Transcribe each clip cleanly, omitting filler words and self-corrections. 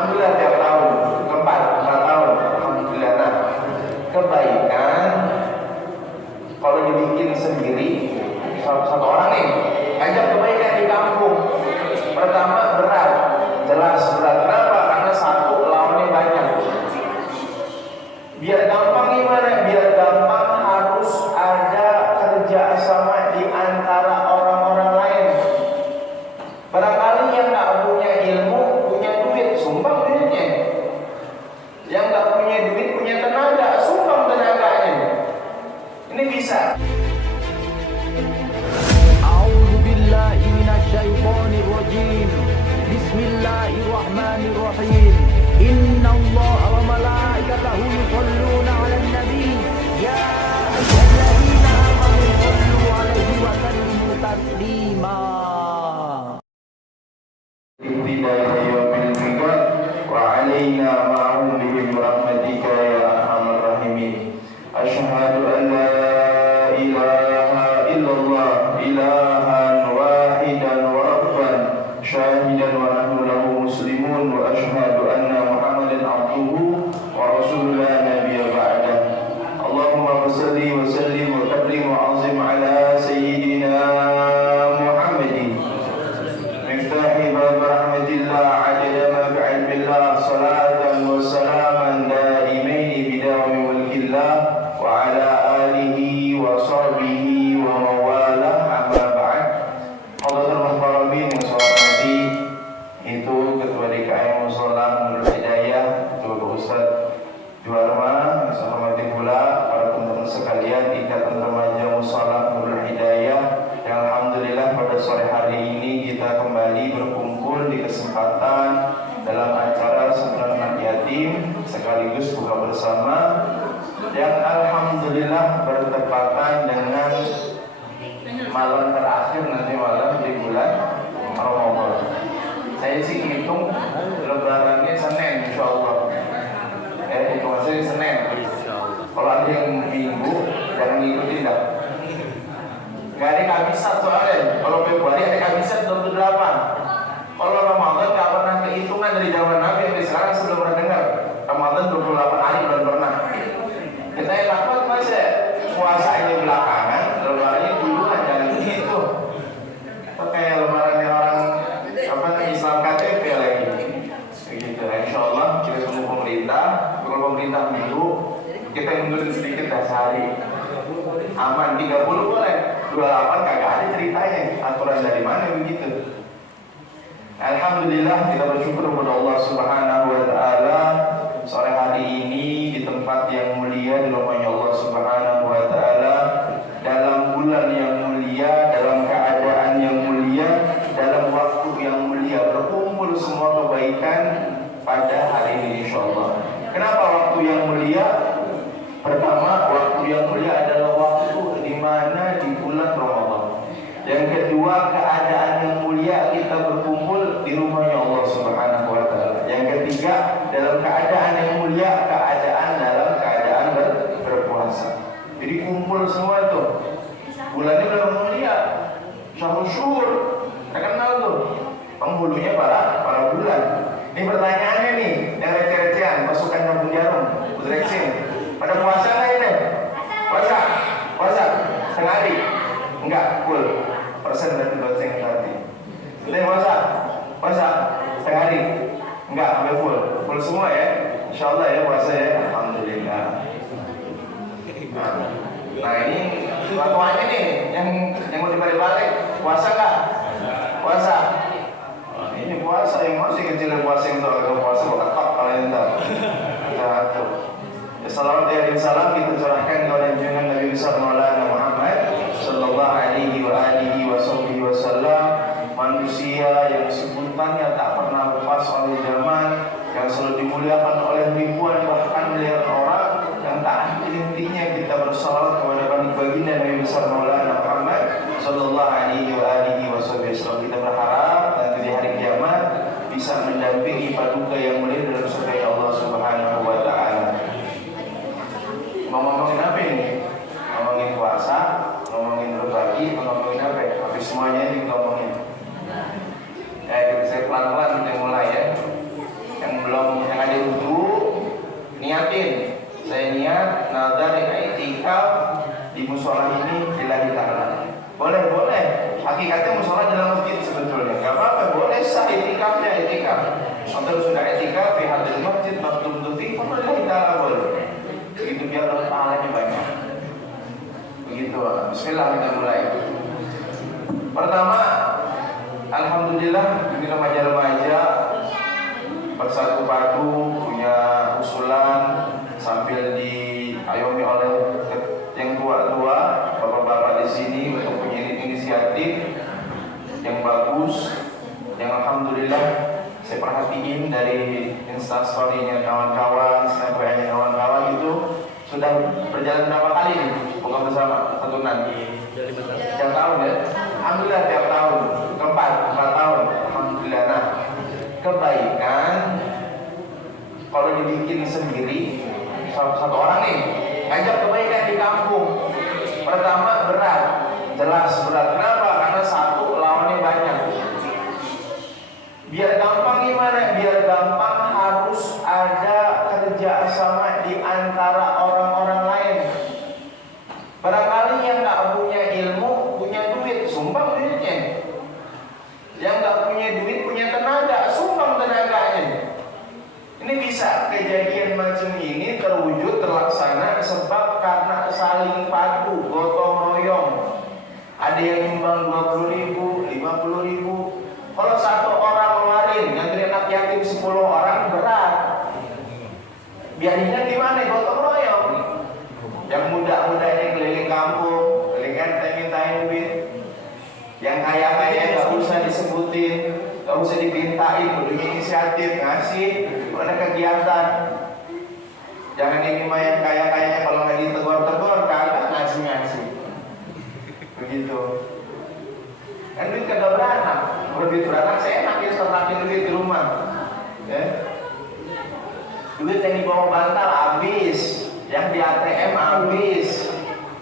Alhamdulillah tiap tahun, empat tahun, alhamdulillah. Nah, kebaikan kalau dibikin sendiri, satu orang nih, ngajak kebaikan di kampung. Pertama berat, jelas berat. Kenapa? Karena satu lawannya banyak. Biar gampang gimana? Biar gampang harus ada kerja sama di antara orang-orang lain. Barangkali yang nggak punya ilmu, punya duit, sumbang duitnya. Yang nggak punya duit, punya tenaga, sumbang tenaganya. Ini bisa. A'udzubillahi minasyaitonirrajim. Bismillahirrahmanirrahim. Innallaha wa malaikatahu yusholluna 'alan nabi. Ya ayyuhalladzina amanu shollu 'alaihi wa sallimu taslima. Hidayah yaumil qiyamah wa 'alaina ma'hum bihim rahmatika ya arhamar rahimin. Asyhadu an la ilaha illallah ilahan wahidan wa rabban syahidan wa nahnu lahu muslimun wa asyhadu anna Muhammadan abduhu wa rasuluhu la nabiyya ba'dah. Allahumma shalli wa sallim wa kabrim wa 'azim ala sayyidina Muhammadin miftahi bab rahmatillah adada ma bi'ilmillah salatan wa salaman daimaini bidawami mulkillah wa ala alihi wa sahbihi wa mawalah amma ba'd. Hadirin muhtarabin yang saya hormati, itu Ketua DKM Mushola Nurul Hidayah, Ketua Ustaz Juwarma, yang saya hormati pula para teman-teman sekalian Ikatan Remaja Mushola Nurul Hidayah, yang alhamdulillah pada sore hari ini kita kembali berkumpul di kesempatan dalam acara santunan anak yatim sekaligus buka bersama yang alhamdulillah bertepatan dengan malam terakhir nanti malam di bulan Ramadan. Saya sih hitung lebarannya Senin insyaallah. Itu masih Senin. Kalau ada yang Minggu jangan ngikutin dah. Gak ada kehabisan soalnya. Kalau Februari ada kehabisan 28. Kalau Ramadan gak pernah kehitungan dari zaman Nabi sampai sekarang sebelum pernah dengar. Ramadan 28 hari belum pernah. Kita yang takut masa puasanya belakangan, lebarannya duluan, jangan begitu. Kayak lebarannya orang apa Islam KTP lagi. Begitu. Insyaallah kita tunggu pemerintah. Kalau pemerintah minggu kita mundurin sedikit dah sehari. Aman 30 boleh. 28 kagak ada ceritanya. Aturan dari mana begitu? Alhamdulillah kita bersyukur kepada Allah Subhanahu wa taala sore hari ini di tempat yang mulia di rumahnya Allah Subhanahu wa taala, dalam bulan yang mulia, dalam keadaan yang mulia, dalam waktu yang mulia, berkumpul semua kebaikan pada hari ini insyaallah. Kenapa waktu yang mulia? Pertama, waktu yang mulia adalah waktu di mana di bulan Ramadan. Yang kedua, keadaan yang mulia kita berkumpul di rumahnya Allah Subhanahu wa taala. Yang ketiga, dalam keadaan yang mulia, dalam keadaan berpuasa. Jadi kumpul semua itu. Bulannya bulan mulia. Syahrul syuhur. Terkenal tuh. Penghulunya para bulan. Ini pertanyaannya nih, yang receh-recehan, pasukan kampung jarum, Budreksin. Pada puasa nggak ini? Puasa setengah hari? Enggak, full. Persen dari dosa yang tadi. Ini puasa setengah hari? Enggak, sampai full semua ya. Insyaallah ya puasa ya. Alhamdulillah. Nah ini tuanya nih, yang mau dibalik-balik. Puasa nggak? Puasa. Ini puasa yang masih kecil puasa yang soal puasa ketat kalau yang tahu. Satu. Salam dan salam kita curahkan kepada junjungan Nabi besar Maulana Muhammad sallallahu alaihi wa alihi wasallam, manusia yang sebutannya tak pernah lepas oleh zaman, yang selalu dimuliakan oleh ribuan bahkan miliaran orang, yang tak henti-hentinya kita bersalawat kepada baginda Nabi besar Maulana Muhammad sallallahu alaihi wa alihi wasallam. Kita berharap nanti di hari kiamat bisa mendampingi paduka yang mulia dalam surga Allah Subhanahu wa taala. Ngomongin apa ini? Ngomongin puasa, ngomongin berbagi, ngomongin apa? Habis semuanya ini ngomongin. Saya pelan-pelan kita mulai ya. Yang belum niatin, saya niat nazar i'tikaf di musola ini lillahi ta'ala. Boleh. Hakikatnya musola dalam masjid sebetulnya. Enggak apa-apa, boleh sah i'tikafnya i'tikaf. Atau sudah i'tikaf di hadil masjid maklum tuti, lillahi ta'ala boleh. Begitu biar pahalanya banyak. Begitu. Bismillah kita mulai. Pertama, alhamdulillah ini remaja-remaja bersatu padu punya usulan sambil diayomi oleh yang tua-tua, bapak-bapak di sini untuk punya inisiatif yang bagus, yang alhamdulillah saya perhatiin dari instastorynya kawan-kawan, snapgram-nya kawan-kawan itu sudah berjalan berapa kali nih buka bersama satunan? Tiap tahun ya? Alhamdulillah tiap tahun, keempat tahun, alhamdulillah. Nah, kebaikan kalau dibikin sendiri satu orang nih ngajak kebaikan di kampung, pertama berat, jelas berat. Kenapa? Karena satu lawannya banyak. Biar gampang gimana? Biar gampang harus ada kerja sama di antara orang-orang lain. Barangkali yang nggak punya ilmu, punya duit, sumbang duitnya. Yang nggak punya duit, punya tenaga, sumbang tenaganya. Ini bisa kejadian macam ini terwujud terlaksana sebab karena saling padu, gotong royong. Ada yang nyumbang 20.000, 50.000. Kalau satu orang ngeluarin, ngantri anak yatim 10 orang berat. Biarinnya gimana? Gotong royong. Yang muda-mudanya keliling kampung, keliling mintain duit. Yang kaya-kaya nggak usah disebutin, nggak usah dipintain, punya inisiatif ngasih, ada kegiatan. Jangan ini mah yang kaya-kayanya kalau nggak ditegur-tegur, kagak ngasih-ngasih. Begitu. Kan duit kagak beranak, kalau duit beranak saya enak ya setokin duit di rumah. Ya. Duit yang dibawa bantal habis, yang di ATM habis,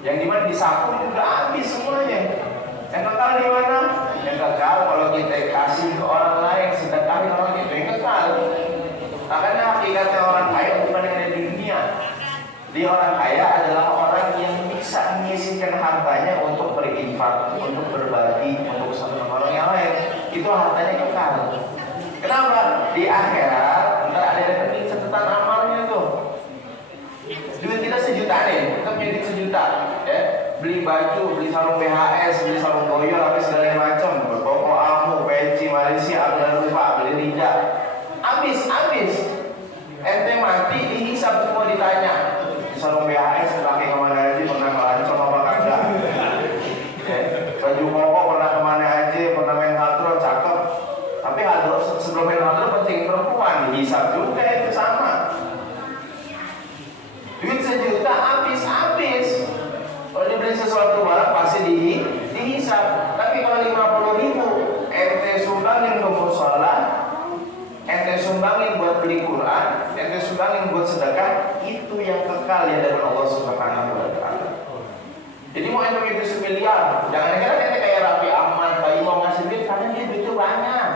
yang dimana di saku juga habis semuanya. Yang kekal di mana? Yang kekal kalau kita kasih ke orang lain, sedekahin orang itu yang kekal. Makanya hakikatnya orang kaya bukan yang ada di dunia. Dia orang kaya adalah orang yang bisa menyisihkan hartanya untuk berinfak, untuk berbagi, untuk sama orang yang lain. Itu hartanya kekal. Kenapa? Di akhirat ntar ada rekening catatan amalnya tuh. Duit kita sejuta nih, kita punya duit sejuta, ya. Beli baju, beli sarung BHS, beli sarung boyol, apa segala macam, berpokok amu, peci, Malaysia, jangan lupa beli rija. Habis. Ente mati dihisap semua ditanya. Sarung BHS pakai kemana aja, pernah ngelancong apa kagak? Baju koko pernah kemana aja, pernah main hadro, cakep. Tapi hadro sebelum main hadro penting perempuan, dihisap juga itu sama. Duit sejuta habis. Kalau dibeli sesuatu barang pasti dihisap. Tapi kalau 50.000 ente sumbangin ke musola, ente sumbangin buat beli Quran, ente sumbangin buat sedekah, itu yang kekal ya dari Allah Subhanahu wa taala. Jadi mau ente itu semiliar, jangan kira ente kayak Raffi Ahmad, Bayi mau ngasih duit karena dia duitnya banyak.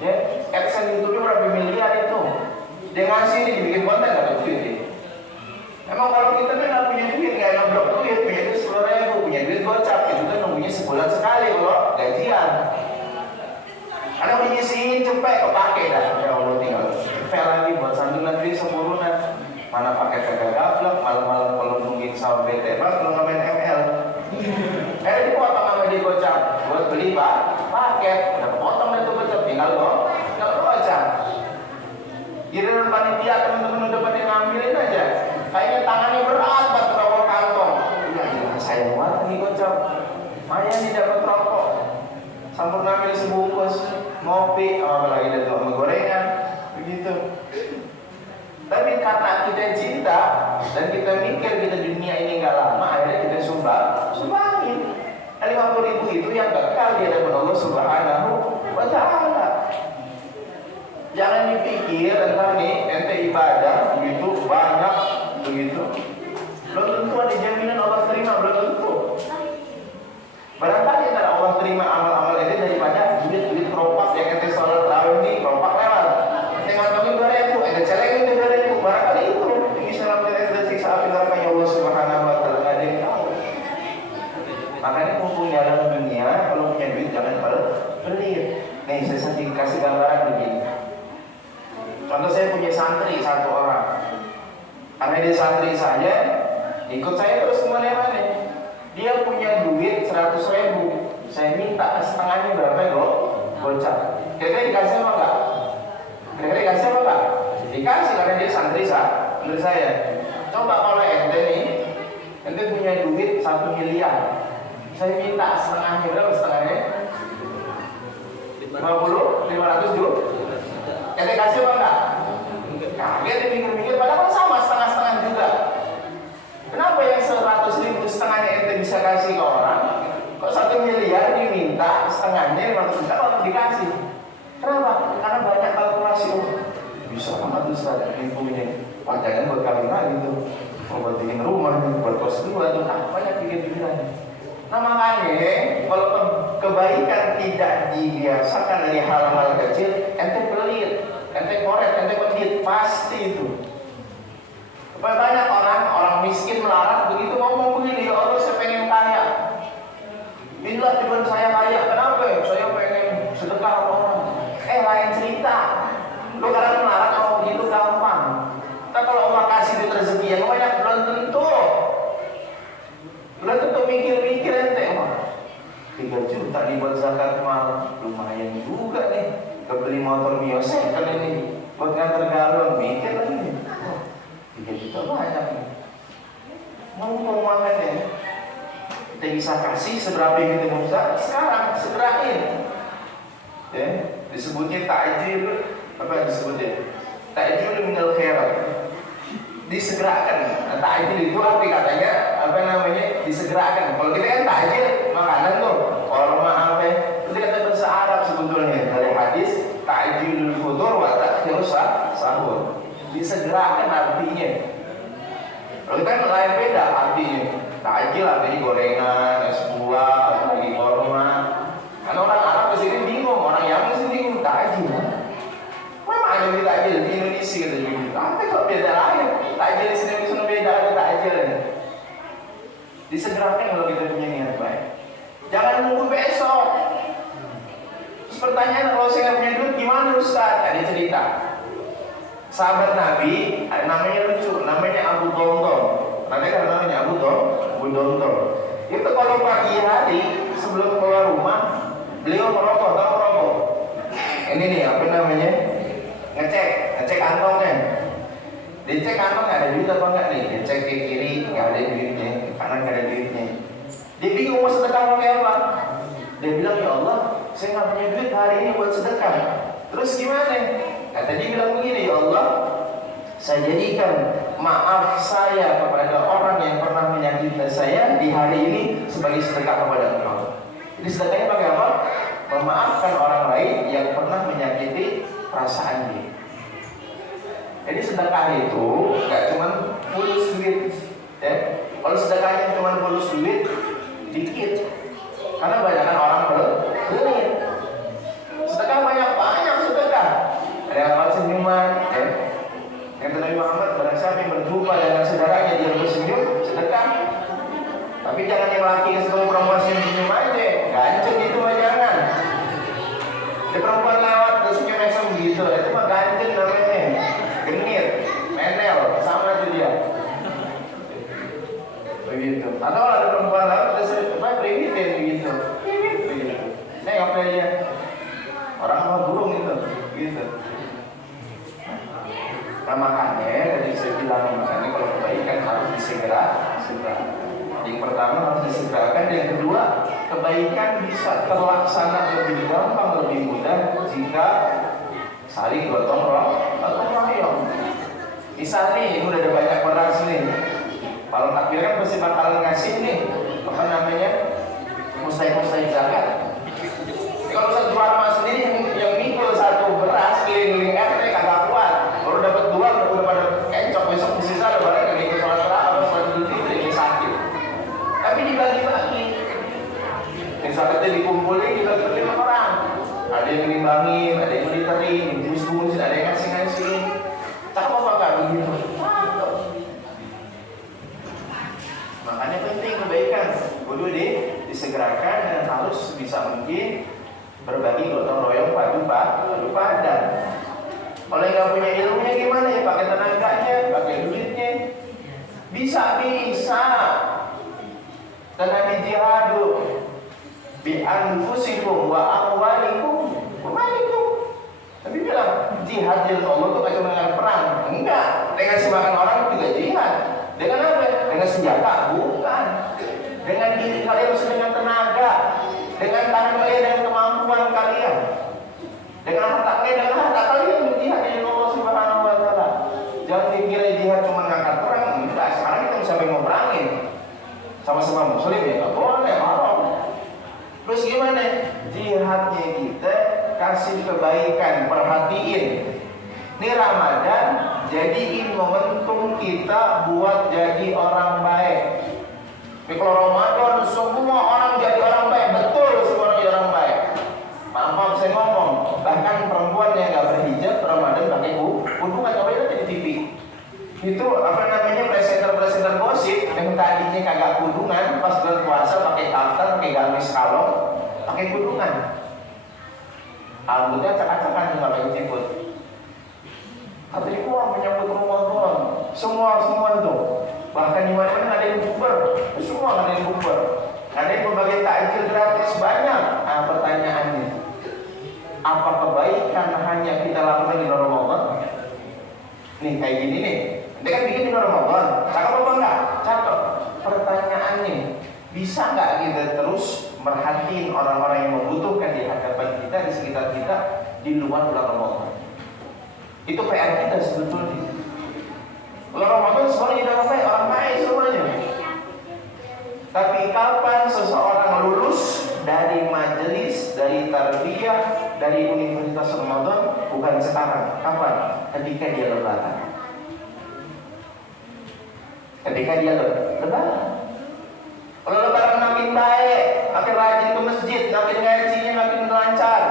Ya, AdSense YouTube-nya berapa miliar itu. Dia ngasih nih dibikin konten dapat duit nih. Emang kalau kita kan nggak punya duit, nggak ngeblok duit, punya duit 10.000, punya duit gocap, itu kan nunggunya sebulan sekali kalau gajian. Karena menyisihin cepet kepake dah, ya Allah tinggal fail lagi buat santunan duit sempurna. Mana pakai kagak gablok, malam-malam kalau nungguin sama bete bang, kalau nggak main ML. Dipotong sama dia gocap, buat beli paket, udah potong itu gocap, tinggal gocap. Giliran panitia teman-teman udah pada ngambilin aja. Kayaknya tangannya berat buat rokok kantong. Ya saya muat lagi gocap. Maya nih dapat rokok. Sampun ngambil sebungkus, ngopi, apalagi ada sama gorengan, begitu. Tapi karena kita cinta dan kita mikir kita dunia ini nggak lama, akhirnya kita sumbangin. 50.000 itu yang kekal di hadapan Allah Subhanahu wa taala. Jangan dipikir entar nih ente ibadah begitu banyak begitu, belum tentu ada jaminan Allah terima, belum tentu. Barangkali entar Allah terima amal-amal ini daripada duit keropak yang ente sholat tarawih ini keropak lewat. Ente ngantongin 2.000, ente celengin 2.000, barangkali itu. Contoh saya punya santri satu orang, karena dia santri saya, ikut saya terus kemana-mana. Dia punya duit 100.000, saya minta setengahnya berapa gocap. Kira-kira dikasih apa enggak? Kira-kira dikasih apa enggak? Dikasih karena dia santri saya. Coba kalau ente nih, ente punya duit 1 miliar, saya minta setengahnya berapa setengahnya? 50, 500 juta. Ente kasih apa enggak? Kaget dia mikir-mikir, padahal sama setengah-setengah juga. Kenapa yang 100.000 setengahnya ente bisa kasih ke orang, kok 1 miliar diminta setengahnya 500 juta kalau dikasih? Kenapa? Karena banyak kalkulasi. Bisa banget Ustaz, infonya pajangan buat kawin gitu, buat bikin rumah, buat kos dua tuh, banyak bikin-bikinan. Nah makanya kalau kebaikan tidak dibiasakan dari hal-hal kecil, ente pelit, ente korek, ente pedit, pasti itu. Banyak orang miskin melarat begitu ngomong begini, ya Allah saya pengen kaya, inilah tujuan saya kaya. Kenapa? Saya pengen sedekah sama orang. Lain cerita. Lu kadang melarat kalau begitu gampang. Tapi kalau Allah kasih duit rezeki yang banyak, belum tentu mikir-mikir ente. 3 juta dibuat zakat mal, lumayan juga nih. Kebeli motor Mio second ini, buat nganter galon, mikir lagi nih. 3 juta banyak nih. Mumpung makanya kita bisa kasih seberapa yang kita bisa sekarang, segerain. Ya, disebutnya takjil, apa disebutnya? Takjil minal khairat. Disegerakan. Nah, takjil itu arti katanya apa namanya? Disegerakan. Kalau kita kan takjil makanan tuh, korma apa? Itu kata bahasa Arab sebetulnya dari hadis takjilul futur wa ta'khirus sahur. Disegerakan artinya. Kalau kan lain beda artinya. Takjil artinya gorengan, es buah, lagi korma. Kan orang Arab kesini bingung, orang Yaman sih bingung takjil. Mana ada di takjil di Indonesia gitu bingung. Tapi kok beda lain? Takjil di sini bisa beda ada takjil. Disegerakan kalau kita punya niat baik. Jangan nunggu besok. Terus pertanyaan, kalau saya nggak punya duit gimana Ustaz? Ada cerita. Sahabat Nabi, namanya lucu, namanya Abu Domdom. Namanya Abu Domdom. Itu kalau pagi hari sebelum keluar rumah, beliau merokok, tahu merokok? Ini nih apa namanya? Ngecek kantongnya. Dicek kantong nggak ada duit apa enggak nih? Dicek ke kiri nggak ada duitnya, ke kanan nggak ada duitnya. Dia bingung mau sedekah pakai apa? Dia bilang, ya Allah, saya nggak punya duit hari ini buat sedekah. Terus gimana? Kata dia bilang begini, ya Allah, saya jadikan maaf saya kepada orang yang pernah menyakiti saya di hari ini sebagai sedekah kepada Engkau. Jadi sedekahnya pakai apa? Memaafkan orang lain yang pernah menyakiti perasaan dia. Jadi sedekah itu nggak cuma fulus duit, ya. Kalau sedekahnya cuma fulus duit, dikit. Karena banyak orang pelit. Sedekah banyak sedekah. Ada yang amal senyuman, ya. Yang Nabi Muhammad barang siapa yang berjumpa dengan saudaranya dia bersenyum, sedekah. Tapi jangan yang laki ke sekolah perempuan senyum aja, ganceng itu mah jangan. Di perempuan lewat terus senyum gitu, itu mah ganceng namanya, genit, menel, sama itu dia. Begitu. Atau ada perempuan lewat terus primitif begitu. Nengok aja, orang mah burung gitu. Nah makanya tadi saya bilang makanya kalau kebaikan harus disegera. Yang pertama harus disegerakan, yang kedua kebaikan bisa terlaksana lebih gampang, lebih mudah jika saling gotong royong. Misalnya ini udah ada banyak beras nih, kalau takbir kan pasti bakalan ngasih nih apa namanya mustai zakat. Kalau satu farma sendiri yang mikul satu beras keliling-keliling RT kagak kuat, baru dapat 2 udah pada kencok, besok sisa ada barang yang ikut sholat terawih, sholat Idul Fitri ini sakit. Tapi dibagi-bagi, zakatnya dikumpulin dibagi-bagi sama orang. Ada yang nimbangin, ada yang monitoring, bungkus, ada yang ngasih. Cakep apa enggak begitu? Makanya penting kebaikan kudu disegerakan dan harus bisa mungkin berbagi gotong royong padu padan. Kalau yang nggak punya ilmunya gimana ya? Pakai tenaganya, pakai duitnya. Bisa. Dengan dijihadu bi anfusikum wa amwalikum wa malikum. Tapi bilang jihad jalan Allah itu kayak dengan perang. Enggak. Dengan sebagian orang juga jihad. Dengan apa? Dengan senjata? Bukan. Dengan diri kalian harus dengan tenaga, dengan tangan kalian, dengan kemampuan kalian, dengan harta kalian, dengan harta kalian berjihad di Allah Subhanahu wa Ta'ala. Jangan dikira jihad cuma ngangkat perang. Enggak. Sekarang kita bisa mau perangin sama-sama muslim ya, nggak boleh, haram. Terus gimana? Jihadnya kita kasih kebaikan, perhatiin. Ini Ramadan, jadiin momentum kita buat jadi orang baik. Tapi kalau Ramadan semua orang jadi orang baik, betul semua orang jadi orang baik. Maaf saya ngomong, bahkan perempuan yang nggak berhijab Ramadan pakai kudung atau apa di TV. Itu apa namanya presenter gosip yang tadinya kagak kudungan pas bulan puasa pakai kaftan, pakai gamis kalong, pakai kudungan. Rambutnya acak-acakan nggak pakai jemput. Katanya wah menyambut Ramadan, semua itu. Bahkan di mana-mana ada yang bukber, semua ada yang bukber. Ada yang berbagai takjil gratis banyak. Nah, pertanyaannya, apa kebaikan hanya kita lakukan di Ramadan? Nih kayak gini nih. Dia kan bikin di Ramadan, cakep apa enggak? Cakep. Pertanyaannya, bisa nggak kita terus merhatiin orang-orang yang membutuhkan di hadapan kita, di sekitar kita, di luar bulan Ramadan? Itu PR kita sebetulnya. Bulan Ramadan semuanya tidak baik, orang baik semuanya. Tapi kapan seseorang lulus dari majelis, dari tarbiyah, dari Universitas Ramadan? Bukan sekarang. Kapan? Ketika dia lebaran. Ketika dia lebaran. Kalau lebaran makin baik, makin rajin ke masjid, makin ngajinya makin lancar,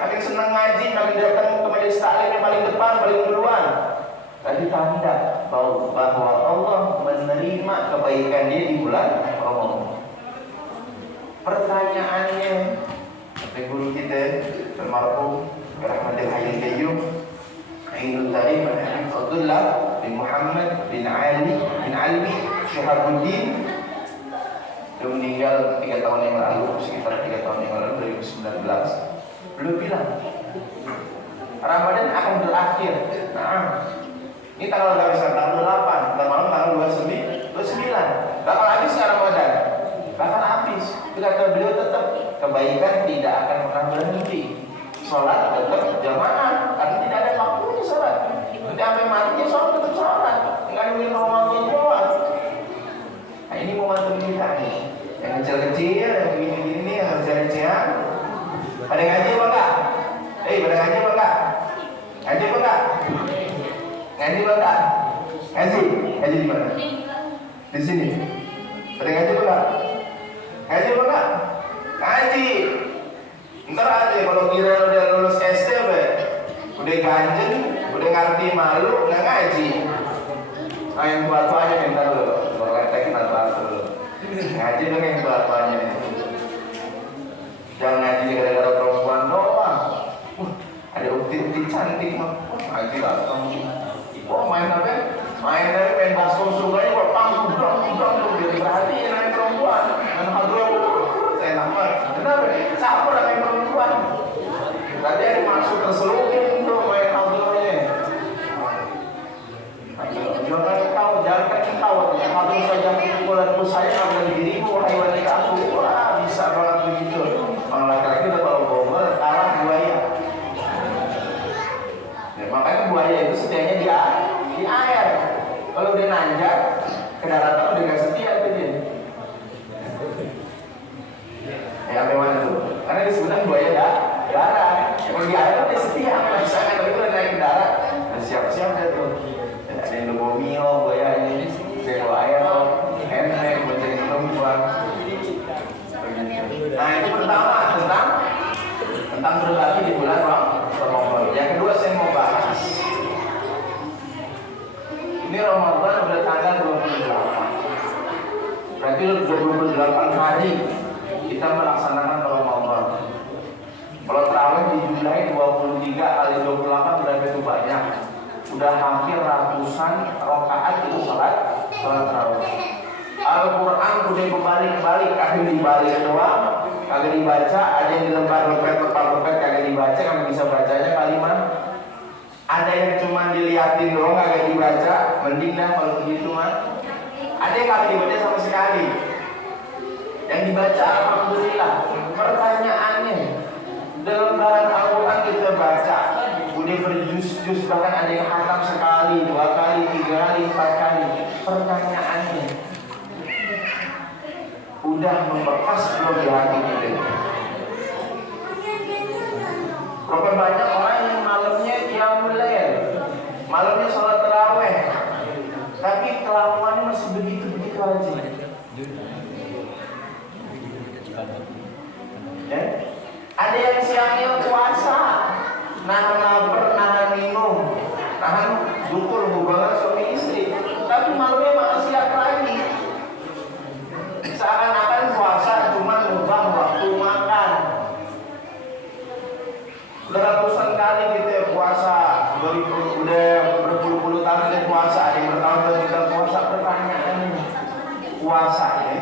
makin senang ngaji, makin datang ke majelis taklim yang paling depan, paling duluan. Tadi tanda bahwa Allah menerima kebaikan dia di bulan Ramadan. Pertanyaannya, kata guru kita almarhum Rahmatul Hayyul Qayyum Ainul Tarif Abdullah bin Muhammad bin Ali Syihabuddin. Dia meninggal 3 tahun yang lalu, sekitar 3 tahun yang lalu, 2019. Beliau bilang Ramadan akan berakhir. Ini tanggal 8, dan malam tanggal 29. Bakal habis nggak Ramadan? Bakal habis. Kata beliau tetap kebaikan tidak akan pernah berhenti. Sholat tetap jamaah, karena tidak ada waktunya sholat. Nanti sampai matinya sholat tetap sholat. Nggak nungguin Ramadan doang. Nah ini momentum kita nih. Yang kecil-kecil, yang begini-gini, yang kecil-kecilan. Pada ngaji apa enggak? Pada ngaji apa enggak? Ngaji apa enggak? Ngaji apa enggak? Ngaji di mana? Di sini. Pada ngaji apa enggak? Ngaji apa enggak? Ngaji. Ntar aja kalau kira udah lulus SD udah ganjen, udah ngerti malu, nggak ngaji. Nah yang batu aja minta dulu, kalau letek kita batu dulu. Ngaji dong yang batu aja. Jangan ngaji gara-gara perempuan doang. Ada ukti-ukti cantik mah, ngaji datang. Main apa? Main baskom suganya kok panggung jadi perhatiin main perempuan. Dan hadroh saya nampak. Kenapa? Siapa main perempuan? Tadi ada maksud terselubung tuh main hadrohnya. Jangan tahu ya. Hadroh saja pukulanku saya akan dirimu wahai wanita aku. Wah bisa banget begitu. Orang laki-laki udah kalau gombal kalah buaya. Makanya buaya itu setianya di air. Kalau dia nanjak ke daratan udah gak setia itu dia. Apa mana tuh? Karena disebutkan buaya darat. Kalau di air dia setia, nggak bisa kan? Tapi kalau naik ke darat, siap-siap dia tuh. Ada yang lubomio buaya ini, belo air, enak, mencari perempuan. Nah itu pertama tentang berbagi di bulan Ramadan. Yang kedua saya mau bahas. Ini Ramadan udah tanggal 28. Berarti 28 hari kita melaksanakan Ramadan. Kalau terawih dijumlahi 23 kali 28 berarti itu banyak. Udah hampir ratusan rakaat itu salat tarawih. Al-Quran udah berbalik-balik, kagak dibalik doang, kagak dibaca, ada yang dilembar-lembar, kagak dibaca, kagak bisa bacanya kalimat. Ada yang cuma diliatin doang, kagak dibaca, mending dah kalau begitu mah. Ada yang kagak dibaca sama sekali. Yang dibaca alhamdulillah. Pertanyaannya, dalam lembaran Al-Quran kita baca, udah berjus-jus, bahkan ada yang khatam sekali, 2 kali, 3 kali, 4 kali. Pertanyaannya, udah membekas belum di hati kita? Berapa banyak orang yang malamnya qiyamul lail, malamnya sholat tarawih, tapi kelakuannya masih begitu-begitu aja. Ya? Ada yang siangnya puasa, nahan lapar, nahan minum, nahan dukul hubungan suami istri, tapi malamnya maksiat lagi. Seakan-akan puasa cuma ngubah waktu makan. Udah ratusan kali kita puasa, udah berpuluh-puluh tahun kita puasa, ada yang bertahun-tahun kita puasa. Pertanyaannya, puasa ya?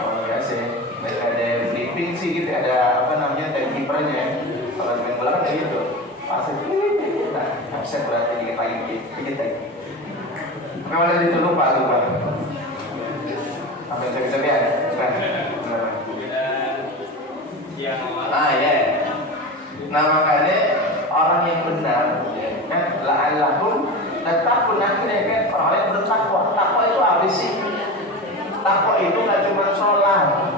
Kalau biasa mereka ada briefing sih gitu, ada apa namanya timekeepernya ya. Kalau main bola kan kayak gitu, pasti nah absen berarti dikit lagi. Memang ada itu lupa. Apa yang bisa lihat? Ya. Nah makanya orang yang benar, kan la'allahum tattaqun, akhirnya kan orang yang bertakwa. Takwa itu apa sih? Takwa itu nggak cuma sholat.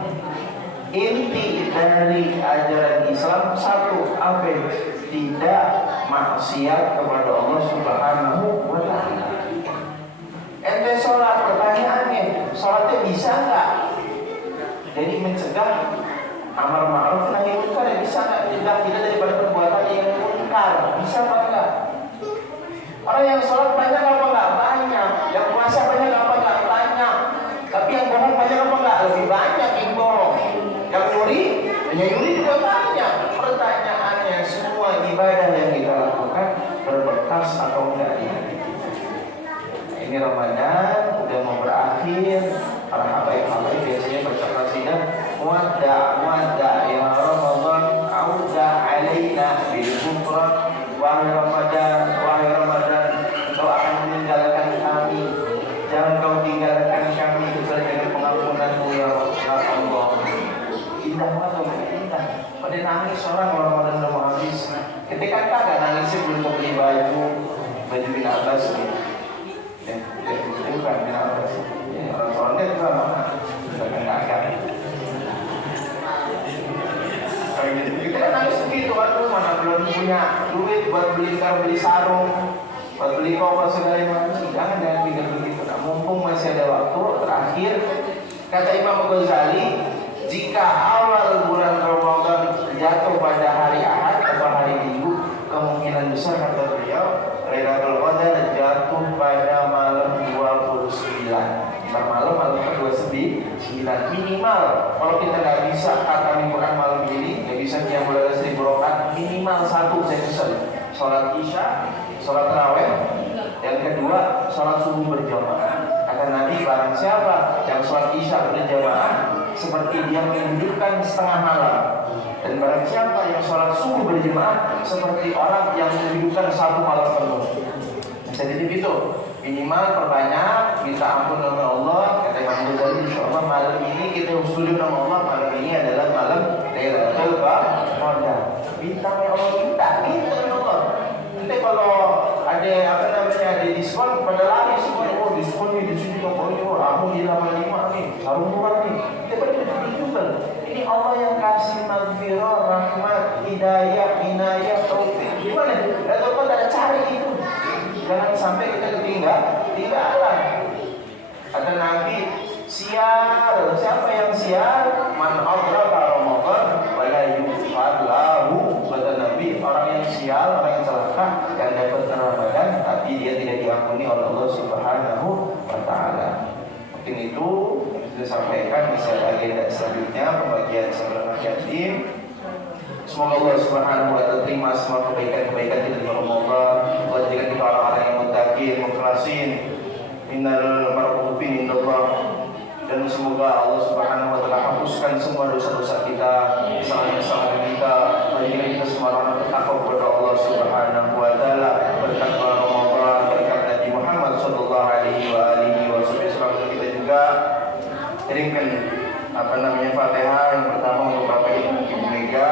Inti dari ajaran Islam satu, apa? Tidak maksiat kepada Allah Subhanahu wa Ta'ala. Ente sholat, pertanyaannya, sholatnya bisa nggak? Jadi mencegah amar ma'ruf nahi munkar, bisa nggak? Tidak daripada perbuatan yang munkar, bisa apa enggak? Orang yang sholat banyak apa enggak? Banyak. Yang puasa banyak apa enggak? Banyak. Tapi yang bohong banyak apa enggak? Lebih banyak yang bohong. Yang nyuri juga banyak. Pertanyaannya, semua ibadah yang kita lakukan berbekas atau enggak di hati kita? Ini Ramadan udah mau berakhir. Para habaib biasanya baca qasidah, Wadda ya Ramadan, auda alaina bil bukra. Wahai Ramadan, engkau akan meninggalkan kami. Jangan kau tinggalkan kami dengan pengampunanmu ya Allah. Indah banget, indah. Pada nangis orang Ramadan udah mau habis. Ketika kagak nangisnya belum beli baju bin Abbas gitu. Bukan bin Abbas. Orang soalnya juga kagak. Kita kan nangis begitu, aduh mana belum punya duit buat beli sarung, buat beli koper segala macam. Jangan pikir begitu. Nah, mumpung masih ada waktu. Terakhir kata Imam Ghazali, jika awal bulan Ramadan jatuh pada hari Ahad atau hari Minggu, kemungkinan besar kata beliau Lailatul Qadar jatuh pada malam 29. Malam ke-29 minimal. Kalau kita nggak bisa khatam Quran malam ini, nggak bisa qiyamul lail 1000 rakaat, minimal 1 saya pesan. Sholat isya, sholat tarawih. Yang kedua, sholat subuh berjamaah. Kata Nabi, barang siapa yang sholat isya berjamaah, seperti dia menghidupkan setengah malam. Dan barang siapa yang sholat subuh berjamaah, seperti orang yang menghidupkan 1 malam penuh. Jadi begitu. Minimal perbanyak, minta ampun sama Allah. Kata Imam Ghazali, insyaallah malam ini kita sujud sama Allah. Malam ini adalah malam Lailatul Qadar. Minta sama Allah, minta sama Allah. Nanti kalau ada diskon, pada lari semua. Oh diskon nih di sini kok aku di 85 nih, sarung murah nih. Kita pada dijual. Ini Allah yang kasih maghfirah, rahmat, hidayah, inayah, taufik. Gimana? Lailatul Qadar cari itu. Jangan sampai kita ketinggalan. Kata Nabi, sial. Siapa yang sial? Man adraka Ramadan wala yufad lahu. Kata Nabi, orang yang sial, orang yang celaka, yang dapat Ramadan tapi dia tidak diampuni oleh Allah Subhanahu wa Ta'ala. sampaikan bisa agenda selanjutnya pembagian saudara yatim. Semoga Allah Subhanahu wa taala terima semua kebaikan-kebaikan kita dari Allah. Allah jadikan kita orang-orang yang muttaqin, mukhlasin, innal marhubin indallah. Dan semoga Allah Subhanahu wa taala hapuskan semua dosa-dosa kita, kesalahan-kesalahan kita, menjadikan kita semua orang bertakwa kepada Allah Subhanahu wa taala. Berkat Ramadan, berkat Nabi Muhammad sallallahu alaihi wasallam. Kita juga kirimkan Fatihah yang pertama untuk Bapak Ibu Mega,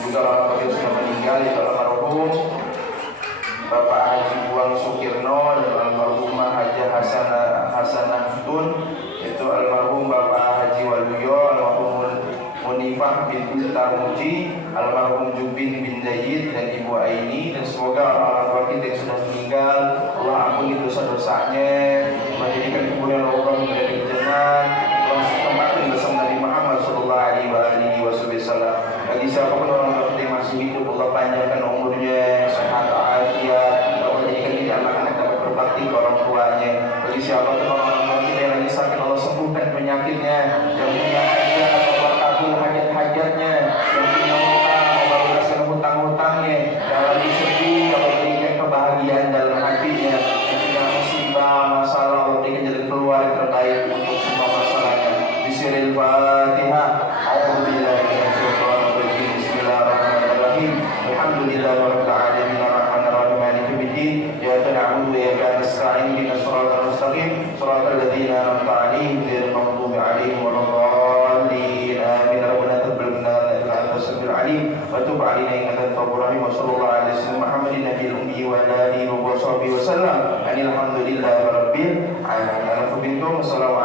juga orang tua yang sudah meninggal, yaitu almarhum Bapak Haji Buang Sukirno dan almarhumah Haji Hasanah Tun, yaitu almarhum Bapak Haji Waluyo, almarhum Munifah binti Tarmuji, almarhum Jubin bin Zaid dan Ibu Aini. Dan semoga orang tua kita yang sudah meninggal Allah ampuni dosa-dosanya, menjadikan kuburan Allah menjadi jannah, Allah tempatkan bersama Nabi Muhammad sallallahu alaihi wasallam. Bagi siapapun orang tua kita yang masih hidup, Allah panjangkan umurnya, sehat afiat, Allah jadikan kita anak-anak dapat berbakti ke orang tuanya. Bagi siapapun orang tua kita yang lagi sakit, Allah sembuhkan penyakitnya. Yang punya hajat, Allah kabul hajat-hajatnya. Yang punya hutang, Allah lunaskan hutang-hutangnya. Yang lagi sedih, Allah berikan kebahagiaan dalam hatinya. Yang punya musibah, masalah, Allah berikan jalan keluar yang terbaik untuk semua masalahnya. Bismillahirrahmanirrahim. Fatihah. A'udzubillahi minasyaitonir rajim. Bismillahirrahmanirrahim. Alhamdulillahirabbil alamin arrahmanir rahim maliki yaumiddin. Iyyaka na'budu wa iyyaka nasta'in ihdinas siratal mustaqim siratal ladzina an'amta 'alaihim ghairil maghdubi 'alaihim waladdallin. Amin. Rabbana taqabbal minna innaka antas samiul 'alim wa tub 'alaina innaka antat tawwabur rahim. Wa sallallahu alaihi wasallam Muhammadin nabiyil ummi wa ala alihi wa sahbihi wasallam. Alhamdulillahirabbil alamin. Assalamualaikum.